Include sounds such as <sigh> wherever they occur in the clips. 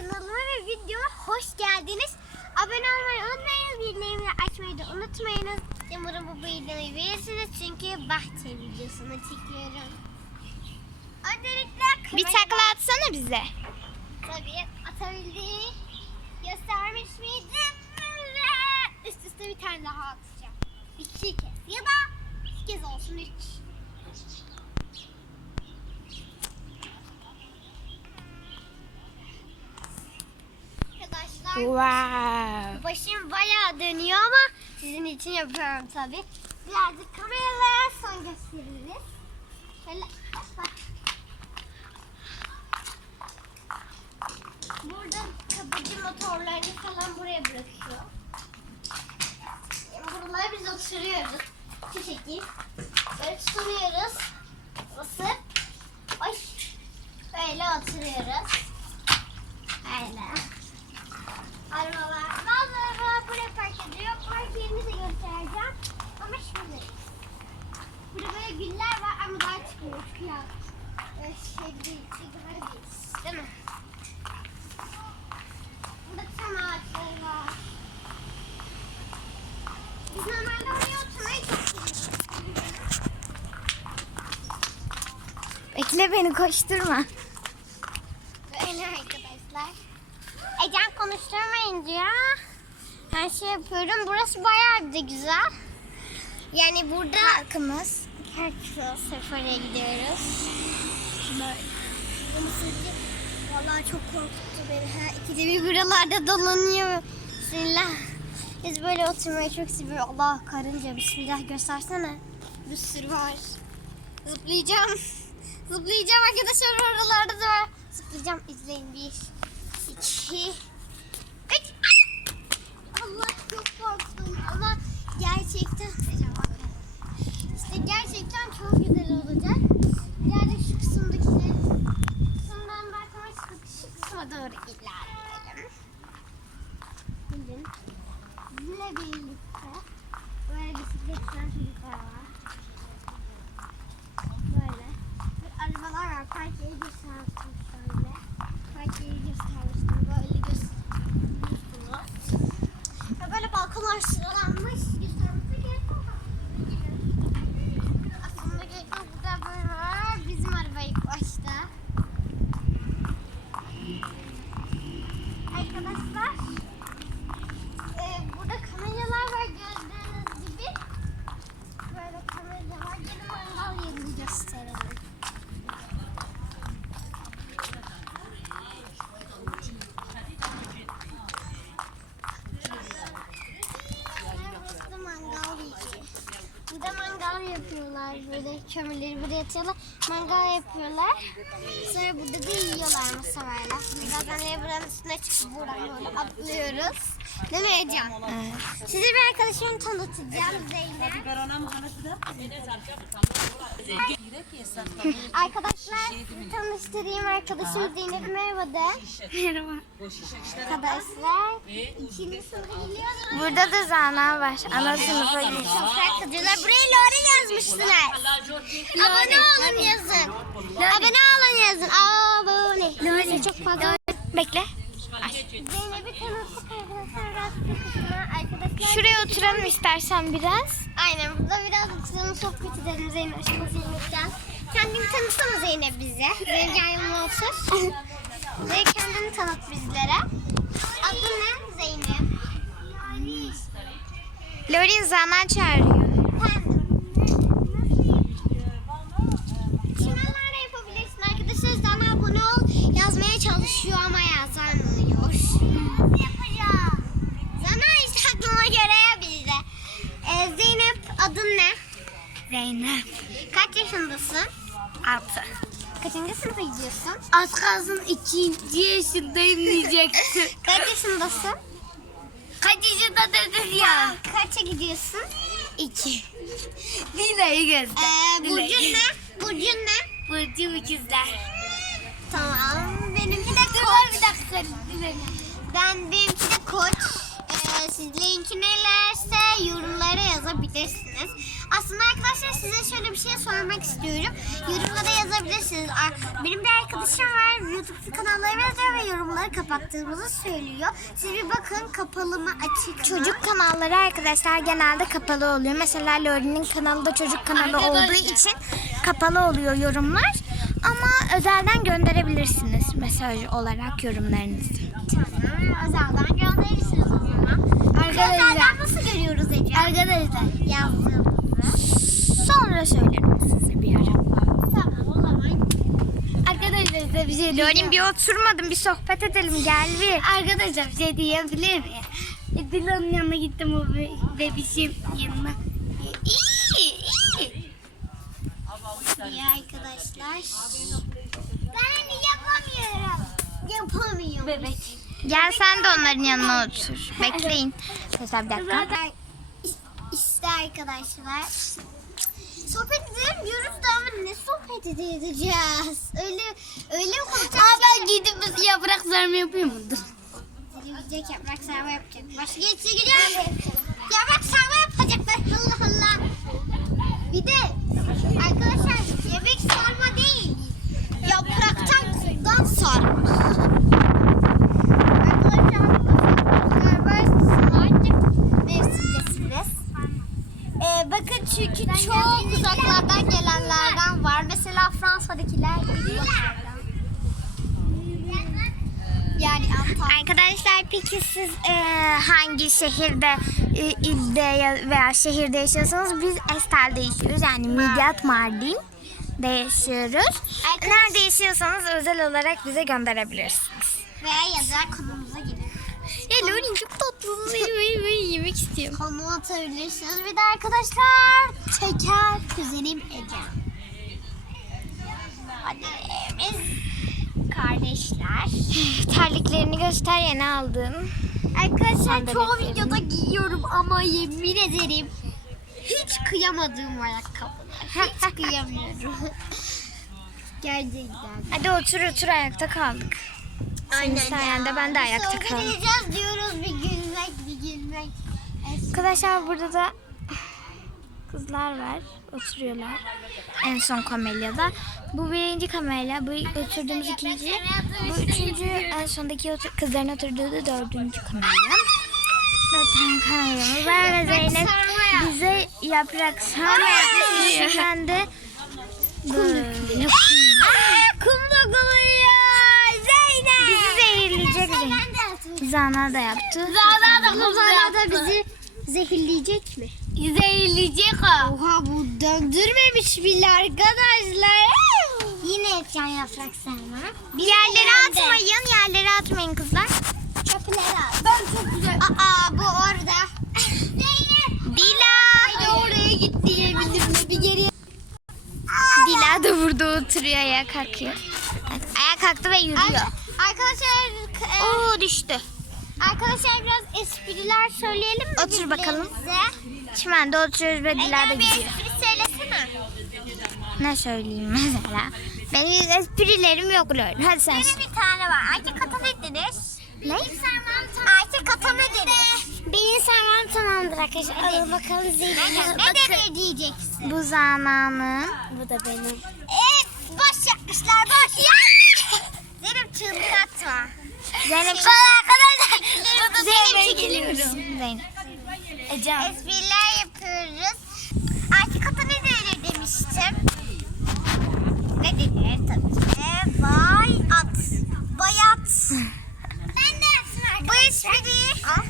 kanalıma ve videoma hoş geldiniz. Abone olmayı unutmayın, bildirimleri açmayı da unutmayınız. Umarım bu bildirimleri verirsiniz çünkü bahçe videosunu çekiyorum. Öncelikle Bir takla atsana bize. Tabii atabildiği göstermiş miydim? Ve üst üste bir tane daha atacağım. İki kez ya da iki kez olsun üç. Arkadaşlar Wow. başım bayağı dönüyor ama sizin için yapıyorum tabii. Birazcık kameralara son gösteririz. Şöyle hoppa. Burada kapıcı motorlarını falan buraya bırakıyor. Buralara biz oturuyoruz. Şu şekil. Böyle tutuyoruz. Basıp. Ay. Böyle oturuyoruz. Öyle. Arabalar. Bazı arabalar buraya park ediyor. Park yerini de göstereceğim. Ama şimdi. Burada böyle güller var ama daha çıkmıyor. Çıkıyor. Ee, şey değil. Sigara değil. Değil mi? Burada çam ağaçları var. Biz normalde oraya oturmayı çok seviyoruz. Bekle beni koşturma. Böyle arkadaşlar. Ecem diyor. Her şey yapıyorum. Burası bayağı da güzel. Yani burada Parkımız. Herkese sefere gidiyoruz. Böyle. Sizce vallahi çok korkuttu beni. Ha, ikide bir buralarda dolanıyor. Bismillah. Biz böyle oturmayı çok seviyoruz. Allah karınca bismillah göstersene. Bir sürü var. Zıplayacağım. Zıplayacağım arkadaşlar oralarda da var. Zıplayacağım izleyin. Bir, iki, üç. Allah çok korktum ama gerçekten işte gerçekten çok güzel olacak. Birazcık şu kısımdakileri kısımdan bakmak istedim. Şu kısma doğru ilerleyelim. Bugün bizimle birlikte böyle bisikletten çocuklar var. Böyle. Ve arabalar var. Park yeri göstermiştim şöyle. Park yeri göstermiştim. Böyle göstermiştim. Ve böyle balkonlar sıralanmış. Göstermesi gerek yok. Aslında gerek yok. Burada böyle var. Bizim araba ilk başta. Arkadaşlar. e, burada kameralar var gördüğünüz gibi. Böyle kamera var. Gelin mangal yerini gösterelim. Burası da mangal yeri. Burada mangal yapıyorlar. Böyle kömürleri buraya atıyorlar. Mangal yapıyorlar. Sonra burada da yiyorlar masalarla. Biz zaten buranın üstüne çıkıp buradan böyle atlıyoruz. Değil mi Ecem? Size bir arkadaşımı tanıtacağım Zeynep. <laughs> Arkadaşlar tanıştırayım arkadaşım Zeynep merhaba de. Merhaba. Arkadaşlar ikinci sınıfa geliyoruz. Burada da Zana var. Ana sınıfa gidiyor. Toprak kızıyorlar. Buraya Yazmışsınız. Abone olun yazın. Abone olun yazın. Abone. Lore çok fazla. Bekle. Zeynep'i tanıttık arkadaşlar. Şuraya oturalım istersen biraz. Aynen burada biraz oturalım sohbet edelim Zeynep. Şimdi Zeynep'ten. Kendini tanıtsana Zeynep bize. Benim yanıma otur. Ve kendini tanıt bizlere. Adın ne Zeynep? Lorin Zana çağırıyor. Efendim. Şuralarda yapabilirsin arkadaşlar. Sana abone ol yazmaya çalışıyor ama yazamıyor. Nasıl yapacağım? Sana işte aklıma göre ya bizde. Ee, Zeynep adın ne? Zeynep. Kaç yaşındasın? Altı. Kaçıncı sınıfa gidiyorsun? Az kalsın ikinci yaşındayım diyeceksin. <laughs> Kaç yaşındasın? Kaç yaşında dedin ya? Kaça gidiyorsun? İki. Lina'yı göster. Ee, Lina'yı. ne? Burcun ne? Burcu ikizler. Tamam. Benimki de koç. bir dakika. Ben benimki de koç. Ee, sizlerinki nelerse yorumlara yazabilirsiniz. Aslında arkadaşlar size şöyle bir şey sormak istiyorum. Yorumlara yazabilirsiniz. Benim bir arkadaşım var. YouTube kanalları yazıyor ve yorumları kapattığımızı söylüyor. Siz bir bakın kapalı mı açık mı? Çocuk kanalları arkadaşlar genelde kapalı oluyor. Mesela Lori'nin kanalı da çocuk kanalı Arkadaşlar. olduğu için kapalı oluyor yorumlar. Ama özelden gönderebilirsiniz mesaj olarak yorumlarınızı. Tamam. Özelden gönderirsiniz o zaman. Arkadaşlar. Özelden nasıl görüyoruz Ece? Arkadaşlar Yazdığımızı. Sonra söylerim size bir ara. Tamam o zaman. Arkadaşlar size bir şey diyeceğim. bir oturmadım bir sohbet edelim gel bir. Arkadaşlar bir şey diyebilir miyim? E, Dilan'ın yanına gittim o be- bebişin yanına. İyi, iyi. İyi arkadaşlar. Ben yapamıyorum. Yapamıyorum. Bebek. Gel sen de onların yanına otur. <laughs> Bekleyin. Mesela bir dakika. Arkadaşlar. Sohbet edelim diyoruz da ama ne sohbet edeceğiz? Öyle öyle mi konuşacağız? Aa ben gidip yaprak sarma yapıyor mu? Dur. Gidecek yaprak sarma yapacak. Başka geçti gidiyor. Yaprak sarma yapacaklar. Allah Allah. Bir de arkadaşlar yemek sarma değil. Yapraktan kumdan sarma. Arkadaşlar galiba artık mevsimdesiniz. Ee, bakın çünkü çok uzaklardan gelenlerden var. Mesela Fransa'dakiler geliyor. Yani. Arkadaşlar peki siz e, hangi şehirde, e, ilde ya- veya şehirde yaşıyorsanız biz Estel'de yaşıyoruz. Yani Midyat Mardin'de yaşıyoruz. Nerede yaşıyorsanız özel olarak bize gönderebilirsiniz. Veya yazar konumuza girin. Ya Lorin çok tatlısın. Böyle <laughs> yemek istiyorum. Konu atabilirsiniz. Bir de arkadaşlar Şeker kuzenim Ece. Annemiz kardeşler. <sighs> Terliklerini göster yeni aldın. Arkadaşlar çoğu videoda giyiyorum ama yemin ederim hiç kıyamadığım ayakkabılar. <laughs> Hiç kıyamıyorum. <laughs> Gerçekten. Hadi otur otur ayakta kaldık. Senin sayende ben de ayakta Sohbet kaldım. edeceğiz diyoruz bir gülmek bir gülmek. Arkadaşlar burada da <sighs> kızlar var. Oturuyorlar. En son kamelyada. Bu birinci kamelya. Bu oturduğumuz ikinci. Bu üçüncü. En sondaki otur kızların oturduğu da dördüncü kamelya. Dört tane kamelyamız var ve Zeynep bize yaprak sarma yapmış. Ben de böyle Kum dokunuyor. Zeynep. bizi zehirleyecek Zeynep. Zana da yaptı. Zana da Zana da bizi zehirleyecek mi? Zehirleyecek o. Oha bu döndürmemiş bile arkadaşlar. Yine yapacağım yaprak sarma. Yerlere atmayın. Yerlere atmayın kızlar. Çöpleri at. Ben çok güzel. Aa bu orada. <laughs> Dila. Haydi oraya gitti yeminimle bir geriye. Dila da burada oturuyor ayağa kalkıyor. Ayağa kalktı ve yürüyor. Arkadaşlar e, Oo düştü. Arkadaşlar biraz espriler söyleyelim mi? Otur bakalım. Çimende oturuyoruz ve Dila da bir gidiyor. espri söylesene. Ne söyleyeyim mesela? Benim esprilerim yok Lori. Hadi sen Benim bir tane var. Ayşe kata ne denir? Ne? Ayşe kata ne denir? Benim sarmam tamamdır arkadaşlar. Alın bakalım Ne, ne denir diyeceksin. Bu Zana'nın. Bu da benim. Evet, boş yapmışlar boş. Ya! <laughs> Zeynep çığlık atma. Zeynep arkadaşlar. Zeynep çekiliyorum. Zeynep. Ecem. Espriler yapıyoruz. Ayşe kata ne denir demiştim. Ne denir tabii ki. Bay at. Bayat. Ben de yapsın arkadaşlar. Bu espriyi. Al.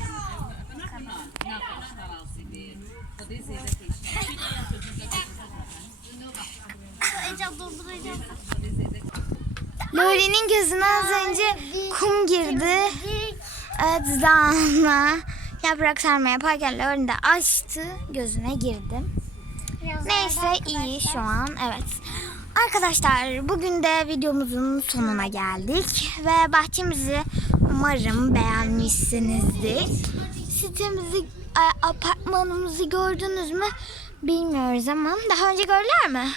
Ecem durduracağım. Lori'nin gözüne az önce kum girdi. Evet Zana yaprak sarma yaparken Lori de açtı. Gözüne girdi. Neyse iyi şu an evet. Arkadaşlar bugün de videomuzun sonuna geldik. Ve bahçemizi umarım beğenmişsinizdir. Sitemizi, apartmanımızı gördünüz mü bilmiyoruz ama daha önce gördüler mi?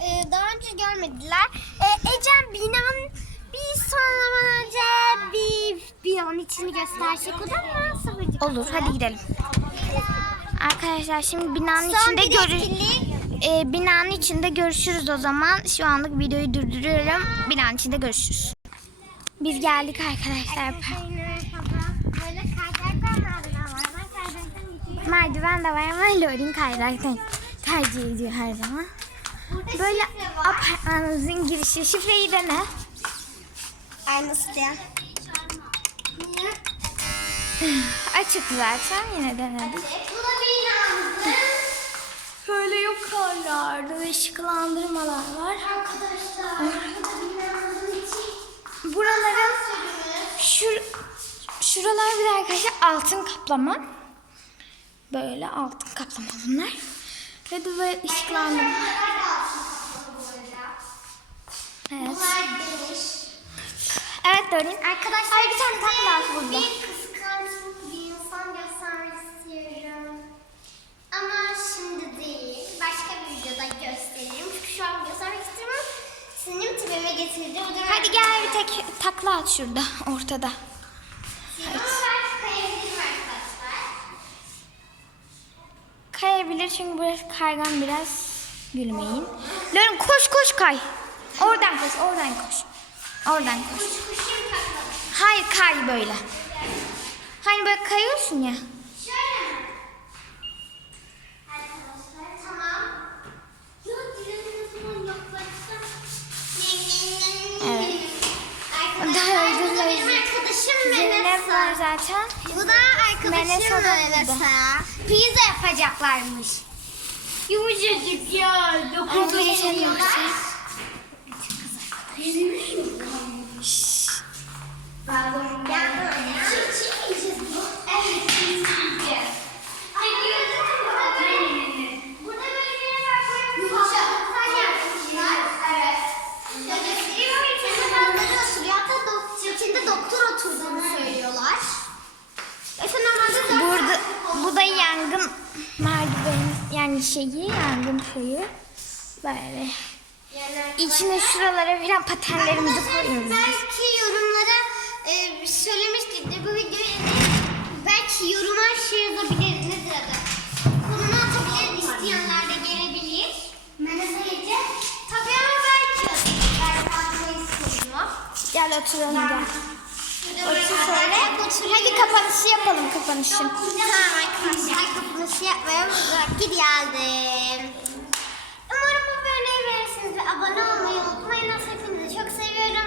Ee, daha önce görmediler. Ee, Ecem binanın bir sonradan önce bir binanın içini göstersek olur mu? Sıvırcık Olur hadi gidelim. Arkadaşlar şimdi binanın Son içinde bir görü etkinlik. Ee, binanın içinde görüşürüz o zaman. Şu anlık videoyu durduruyorum. Binanın içinde görüşürüz. Biz geldik arkadaşlar. Böyle var. Ben kaydıraktan geçiyorum. Merdiven de var ama Lorin kaydıraktan tercih ediyor her zaman. Böyle apartmanımızın girişi. Şifreyi de ne? Aynısı. Niye? <sighs> Açık zaten yine denedik. Binamızın. Şöyle yukarılarda ışıklandırmalar var. Arkadaşlar. Buraların şur şuralar bir de arkadaşlar altın kaplama. Böyle altın kaplama bunlar. Ve de böyle ışıklandırma. Evet. Bunlar geniş. Evet Dorin. Arkadaşlar Ay, bir tane takla at burada. Bir kıskançlık bir insan göstermek istiyorum. Ama şimdi değil. Başka bir videoda gösteririm. Çünkü şu an göstermek istemiyorum. Sinirim tepeme getirdi. Da Hadi gel bir tek takla at şurada ortada. Arkadaşlar. Kayabilir çünkü burası kaygan biraz gülmeyin. Lorin koş koş kay. Oradan koş oradan koş. Oradan koş. Hayır kay böyle. Hani böyle kayıyorsun ya. Arkadaşım var zaten. Bu da arkadaşım Menesa. Pizza yapacaklarmış. Yumuşacık ya. Dokunduğu için yoksa. İçinde Burada bu da yangın yani şeyi yangın şeyi. Böyle. İçine şuralara falan patenlerimizi koyuyoruz. Belki yorumlara e, söylemiştik bu videoyu belki yoruma şey yazabiliriz nedir adı? Konunu atabiliriz isteyenler de gelebilir. Menajerice. Tabii ama belki. Belki atmayı istiyorum. Gel oturalım gel. Otur şöyle. Hadi kapanışı yapalım kapanışı. Tamam arkadaşlar kapanışı yapmaya vakit geldi. Umarım bu bölümü beğenirsiniz ve abone olmayı unutmayın. Hepinizi çok seviyorum.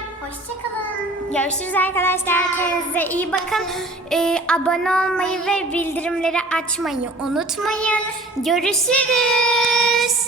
Hoşçakalın. Görüşürüz arkadaşlar. Kendinize iyi bakın. Ee, abone olmayı ve bildirimleri açmayı unutmayın. Görüşürüz.